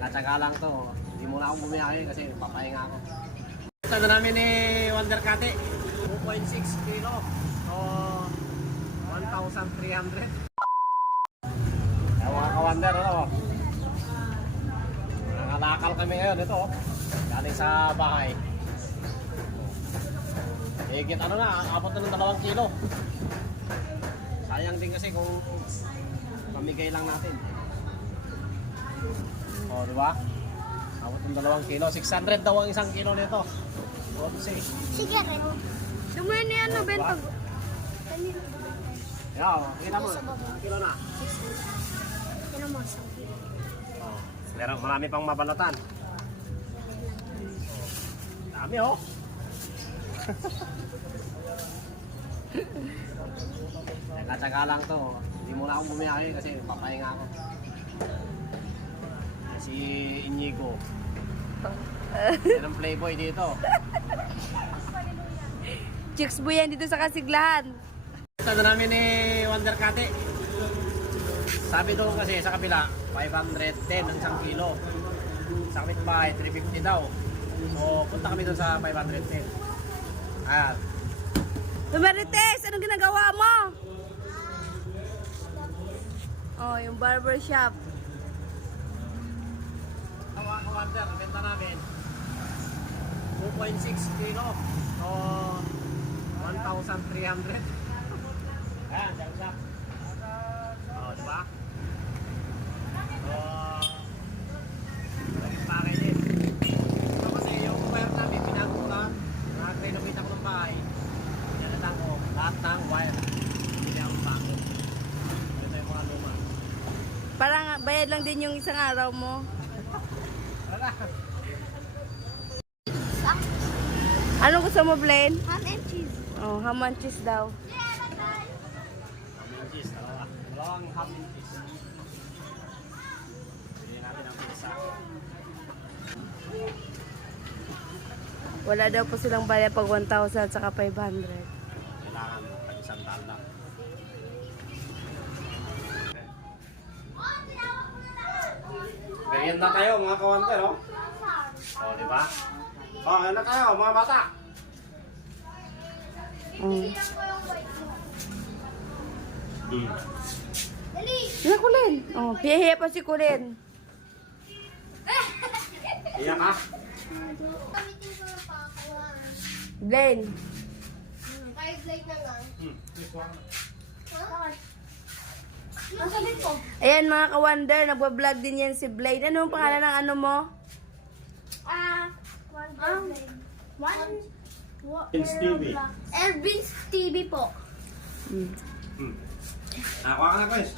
Natsaga lang to. Hindi muna akong bumiyahe kasi papahinga ako. Ito na namin ni Wonder Kate. 2.6 kilo. So, 1,300. Kaya mga ka-Wonder, ano? Nangalakal kami ngayon. Ito, galing sa bahay. Higit ano na, abot na ng 2 kilo. Sayang din kasi kung pamigay lang natin. O, di ba? Abot ng 2 kilo. 600 daw ang 1 kilo nito. O, Sige rin. Dumayan na yan, Ben. Pag... Yan, kita mo. 1 kilo na. Yan mo, sa Meron marami pang mabalatan. Dami oh. Teka lang to. Hindi muna akong bumiyahe kasi papahinga ako. Si Inigo. Yan ang playboy dito. Chicks boy yan dito sa Kasiglahan. Ito na namin ni Wonder Kate. Sabi doon kasi sa kabila, 510 ang 1 kilo. Sa kapitbahay, 350 daw. So, punta kami doon sa 510. Ayan. Lumarites, anong ginagawa mo? Oh, yung barber shop. Mga ka-Wonder, benta namin 2.6 kilo. So, 1,300. Ayan, dyan siya. O, diba? So, pake din. So, kasi yung wire namin, pinago ko lang. Nag-renovate ako ng bahay. Pinalitan ko lahat ng wire. Hindi na akong bago. Ito yung mga luma. Parang bayad lang din yung isang araw mo. Wala. Anong gusto mo, Blaine? Ham and cheese. Oh, ham and cheese daw. Ham and cheese, dalawa. Dalawang ham and cheese. Bili natin ang pizza. Wala daw po silang bayad pag 1,000 saka 500. Kailangan pag-isang daan lang. Ganyan na tayo mga ka-Wonder, oh. O, diba? O, ganyan na tayo mga bata. Mm. Dali! Yan, Kulin. Oh, piyahiya pa si Kulin. Iyak ka? Gamitin ko ng pakakuhan. Blaine. Kahit light na lang. This one. Bakit? Ang sabi ko. Ayan mga ka-Wonder, nagwa-vlog din yan si Blaine. Ano ang pangalan ng ano mo? Elvin's TV. Elvin's TV po. Mm. Kuha ka na, Chris.